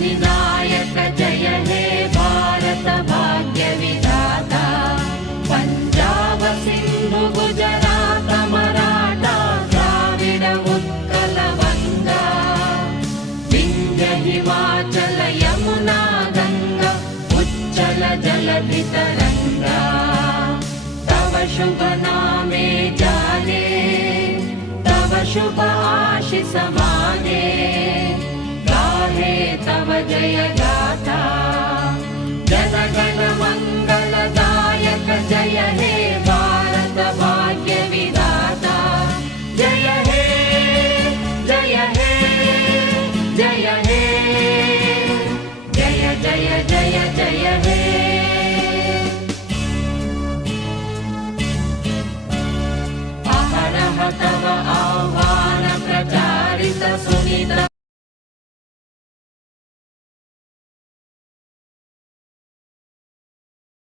विनायक जय हे भारत भाग्य विधाता पंजाब सिंधु गुजरात मराठा द्राविड उत्कल गंगा विंध्य हिमाचल यमुना गंगा उच्चल जलधि तरंगा तव शुभ नामे जाने तव शुभ आशीष माने गाहे तव जय